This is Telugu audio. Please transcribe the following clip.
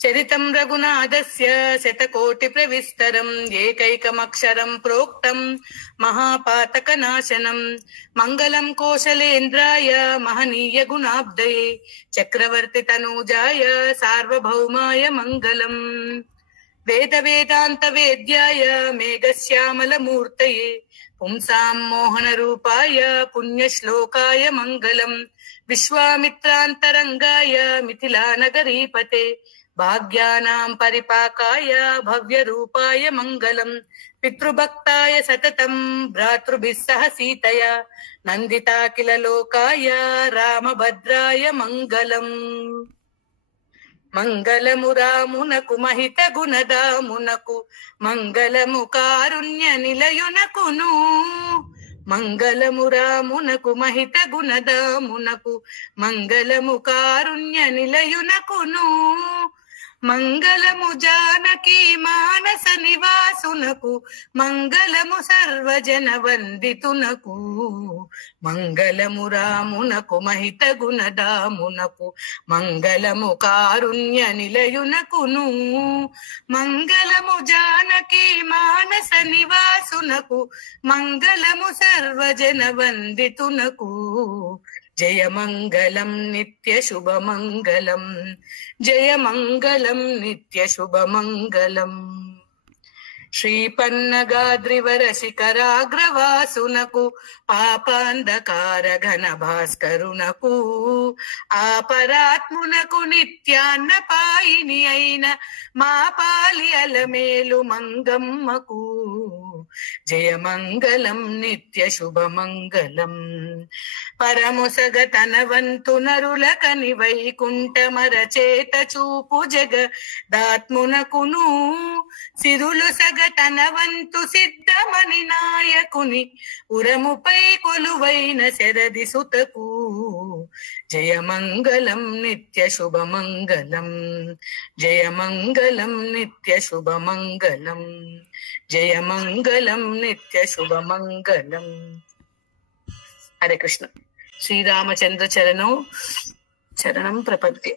చరితం రఘునాథస్య శతకోటి ప్రవిస్తరం ఏకైకమక్షరం ప్రోక్తం మహాపాతకనాశనం మంగళం కోశలేంద్రాయ మహనీయ గుణాబ్దయే చక్రవర్తి తనూజాయ సార్వభౌమాయ మంగళం వేద వేదాంత వేద్యాయ మేఘశ్యామల మూర్తయే పుంసాం మోహన రూపాయ పుణ్యశ్లోకాయ మంగళం విశ్వామిత్రాంతరంగాయ మిథిలా నగరీపతే భాగ్యానాం పరిపాకాయ భవ్య రూపాయ మంగళం పితృభక్తాయ సతతం భ్రాతృభిః సహ సీతయా నందితాకిల లోకాయ రామభద్రాయ మంగళం మంగళము రామునకు మహిత గుణదామునకు మంగళము కారుణ్య నిలయునకును మంగళము రామునకు మహిత గుణదామునకు మంగళము కారుణ్య నిలయునకును మంగళము జానకి మానస నివాసునకు మంగళము సర్వజన వందితునకు మంగళము రామునకు మహిత గుణదామునకు మంగళము కారుణ్య నిలయునకును మంగళము జానకి మానస నివాసునకు మంగళము సర్వజన వందితునకు జయ మంగళం నిత్య శుభ మంగళం జయ మంగళం నిత్య శుభ మంగళం శ్రీపన్నగాద్రివర శిఖరాగ్రవాసునకు పాపాంధకార ఘన భాస్కరునకు ఆపరాత్మునకు నిత్యాన్న పాయిని అయిన మా పాలి అలమేలు మంగమ్మకు జయ మంగళం నిత్య శుభ మంగళం పరముసగ తనవంతు నరులకని వైకుంఠమర చేత చూపు జగదాత్మునకును సిరులు సగ తనవంతు సిద్ధమని నాయకుని ఉరముపై కొలువైన శరది సుతకు జయ మంగళం నిత్య శుభ మంగళం జయ మంగళం నిత్య శుభ మంగళం జయ మంగళం నిత్య శుభ మంగళం. హరే కృష్ణ. శ్రీరామచంద్ర చరణం ప్రపత్తి.